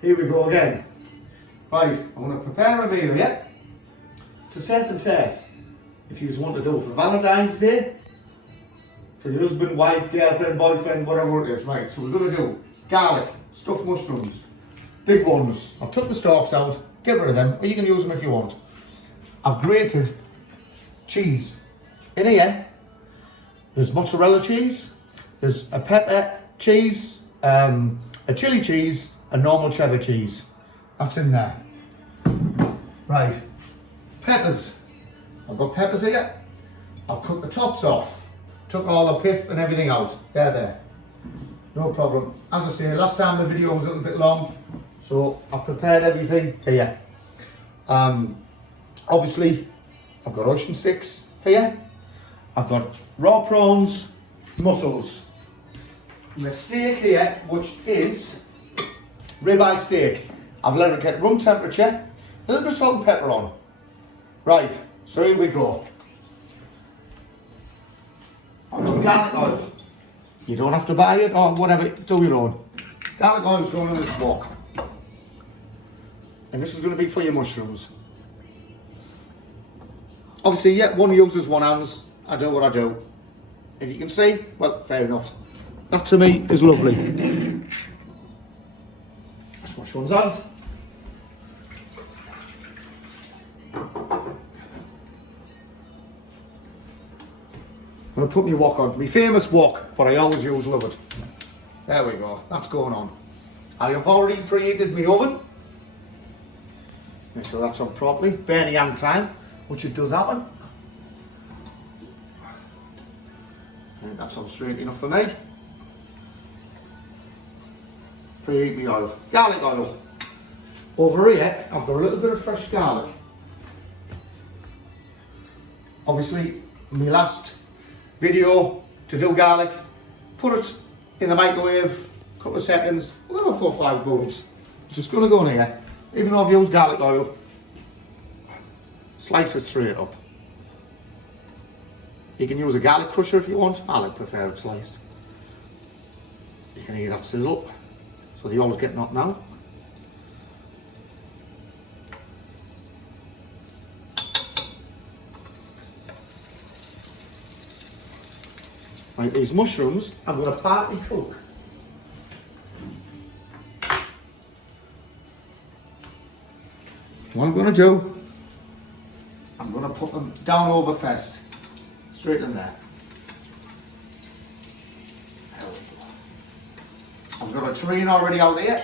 Here we go again. Right, I'm going to prepare a meal here to surf and turf. If you want to do it for Valentine's Day, for your husband, wife, girlfriend, boyfriend, whatever it is. Right, so we're going to do garlic, stuffed mushrooms, big ones. I've took the stalks out, get rid of them, or you can use them if you want. I've grated cheese. In here, there's mozzarella cheese, there's a pepper cheese, a chili cheese, a normal cheddar cheese. That's in there. Right, peppers. I've got peppers here. I've cut the tops off, took all the pith and everything out. They're there. No problem. As I say, last time the video was a little bit long, so I've prepared everything here. Obviously, I've got ocean sticks here. I've got raw prawns, mussels. My steak here, which is ribeye steak. I've let it get room temperature, a little bit of salt and pepper on. Right, so here we go. I've got garlic oil. You don't have to buy it or whatever, do your own. Garlic oil is going in this wok. And this is going to be for your mushrooms. Obviously, yeah, one uses one hands. I do what I do. If you can see, well, fair enough. That to me is lovely. Let's wash one's hands. I'm going to put my wok on. My famous wok, but I always use love it. There we go. That's going on. I have already preheated my oven. Make sure that's on properly. Barely hand time, which it does happen. I think that's on straight enough for me. Preheat my oil. Garlic oil. Over here, I've got a little bit of fresh garlic. Obviously, my last video to do garlic, put it in the microwave, a couple of seconds, another 4 or 5 minutes. It's just going to go in here. Even though I've used garlic oil, slice it straight up. You can use a garlic crusher if you want. I prefer it sliced. You can hear that sizzle, so the oil's getting hot now. Right, these mushrooms I'm going to partly cook. What I'm going to do, I'm going to put them down over first, straight in there. There we go. I've got a tureen already out here.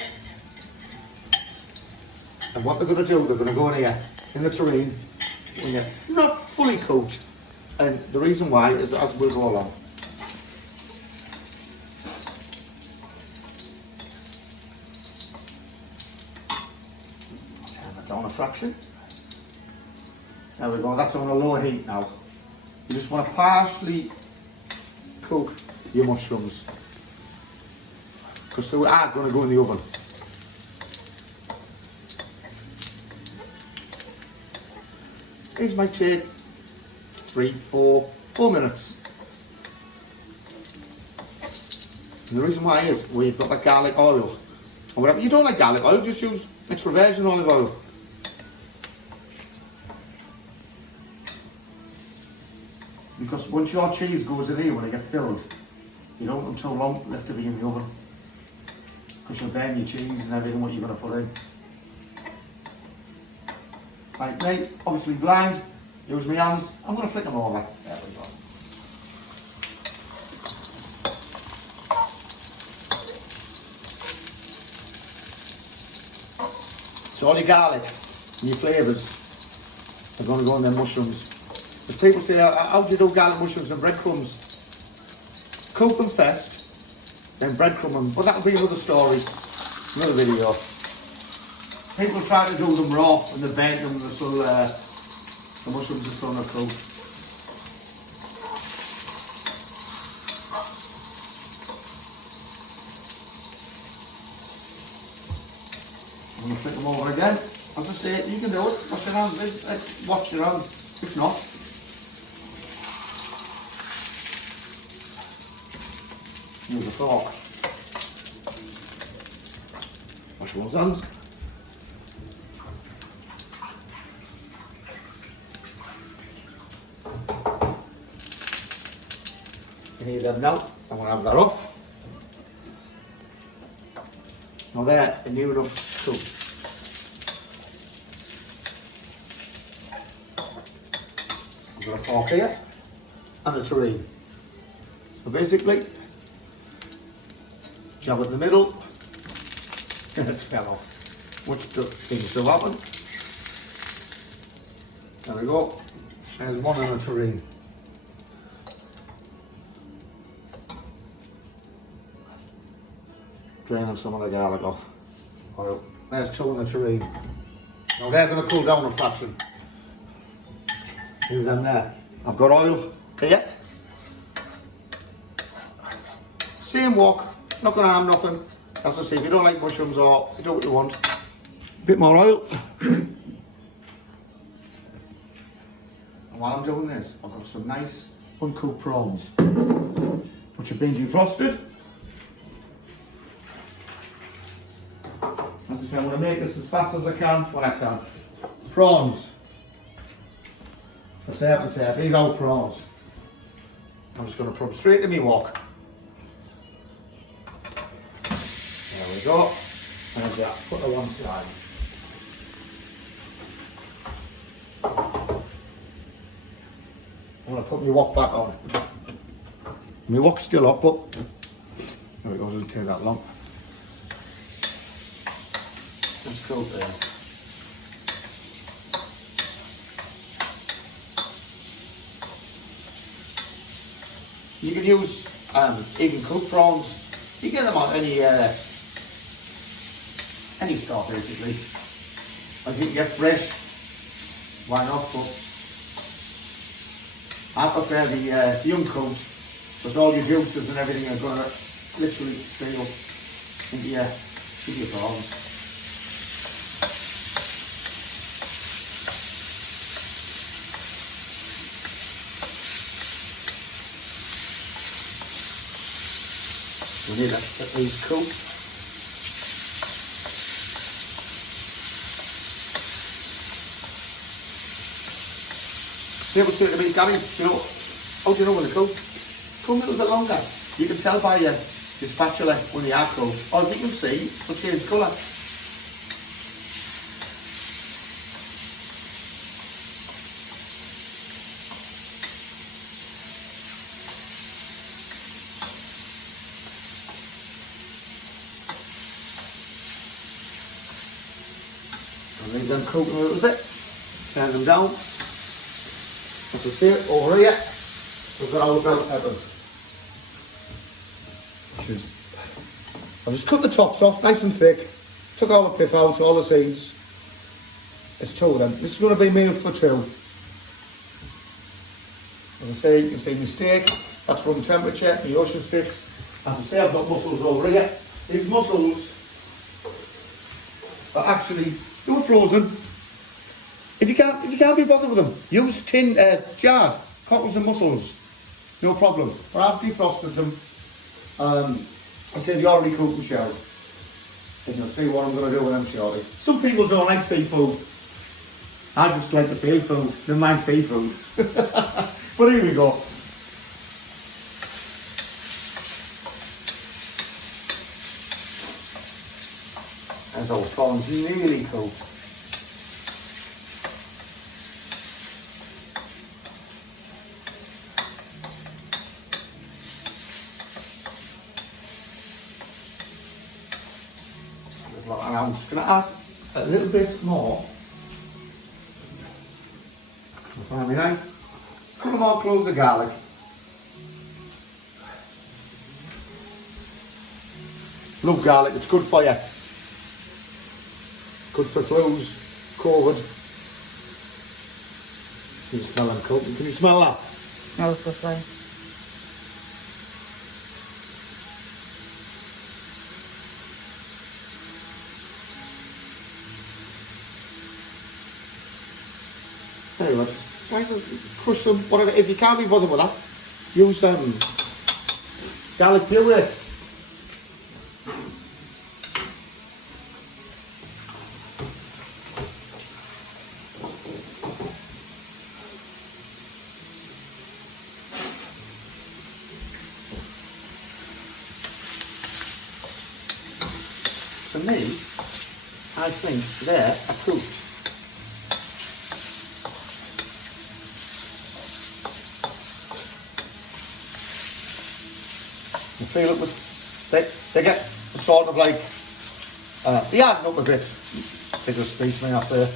And what they're going to do, they're going to go in here, in the tureen, when you're not fully cooked. And the reason why is as we'll go along. Down a fraction. There we go, that's on a low heat now. You just want to partially cook your mushrooms because they are going to go in the oven. These might take 3, 4 minutes. And the reason why is we've got the garlic oil. Or whatever, you don't like garlic oil, just use extra virgin olive oil. Because once your cheese goes in here, when it gets filled, you don't want them too long left to be in the oven. Because you'll burn your cheese and everything what you're going to put in. Like me, obviously blind, use my hands, I'm going to flick them over. There we go. So all your garlic and your flavours are going to go in them mushrooms. If people say, how do you do garlic mushrooms and breadcrumbs? Cook them first, then breadcrumb them. But that'll be another story, another video. People try to do them raw and they bake them until the mushrooms are still not cooked. I'm going to flip them over again. As I say, you can do it. Wash your hands. Wash your hands. If not, use a fork. Wash those hands. You need them now. I'm going to have that off. Now they're new enough too. I've got a fork here and a tureen. So basically, jab in the middle, and it fell off. Which seems to happen. There we go. There's one in a tureen. Draining some of the garlic off. Oil. There's two in the tureen. Now they're going to cool down a fraction. Leave them there. I've got oil here. Same wok, not going to harm nothing. As I say, if you don't like mushrooms or you do what you want, a bit more oil. And while I'm doing this, I've got some nice uncooked prawns, which have been defrosted. As I say, I'm going to make this as fast as I can when I can. Prawns. For surf and turf, these old prawns. I'm just going to put them straight in my wok. There we go. And there's that. Put the one side. I'm going to put my wok back on. My wok's still up, but there it goes, doesn't take that long. Let's cool things. You can use even cooked prawns. You get them on any store basically. If you can get fresh, why not? But I prefer the uncooked, because all your juices and everything are going to literally seal into your prawns. We need to get these cooked. People say to me, Gary, you know, how do you know when they're cooked? Cook a little bit longer. You can tell by your spatula when they are cooked. Or if you can see, they'll change colour. Leave them cooking a little bit, turn them down. As I say, over here, we've got all the bell peppers. I've just cut the tops off, nice and thick, took all the pith out, all the seeds. It's two of them. This is going to be meal for two. As I say, you can see my steak, that's room temperature, the ocean sticks. As I say, I've got mussels over here. These mussels are actually, they were frozen. If you can't be bothered with them, use tin, jarred cockles and mussels. No problem. But I've defrosted them. I say they already cooked and shelled. And you'll see what I'm going to do with them shortly. Some people don't like seafood. I just like the field food. Never mind seafood. But here we go. As those prawns nearly cooked. And I'm just going to ask a little bit more. Find my knife. A couple more cloves of garlic. Love garlic, it's good for you. Good for flus, COVID. You can smell them cooking. Can you smell that? Smells lovely. Tell you what, just try to crush some, whatever. If you can't be bothered with that, use garlic puree. me, I think they're a cooked. You feel it with, they get sort of like, they harden up a bit, figure of speech, may I say.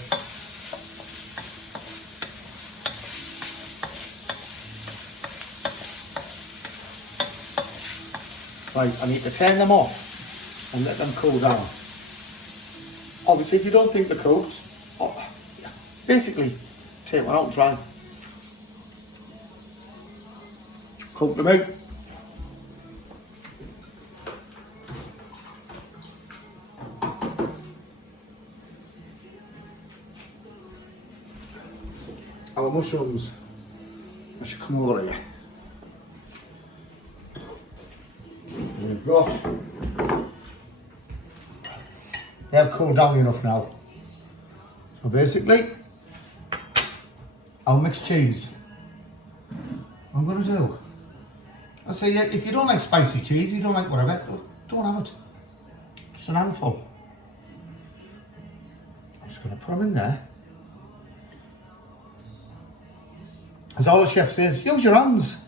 Right, I need to turn them off and let them cool down. Obviously, if you don't think they're cooked, basically take one out and try. Cook them out. Our mushrooms, I should come over here. There we go. They have cooled down enough now. So basically, our mixed cheese. What I'm going to do, I say, yeah, if you don't like spicy cheese, you don't like whatever, don't have it. Just an handful. I'm just going to put them in there. As all the chef says, use your hands.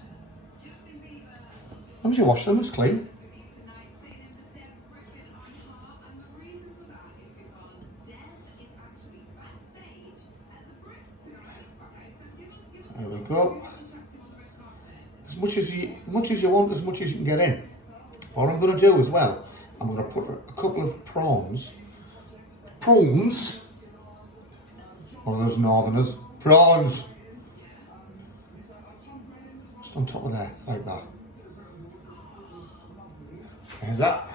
As long as you wash them, it's clean. There we go. As much as you want, as much as you can get in. What I'm going to do as well, I'm going to put a couple of prawns. Prawns? Or those northerners. Prawns. Just on top of there, like that. There's that.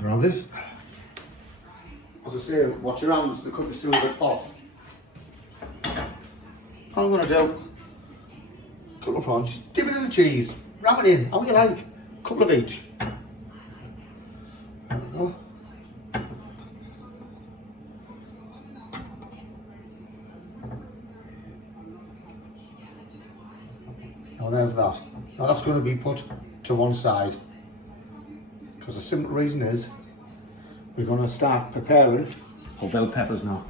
Grab this. As I say, watch your hands, the cook is still a bit hot. I'm going to do a couple of prawns, just dip it in the cheese, ram it in, how you like, a couple of each. There we go. Now there's that. Now that's going to be put to one side. Because the simple reason is we're going to start preparing our bell peppers now.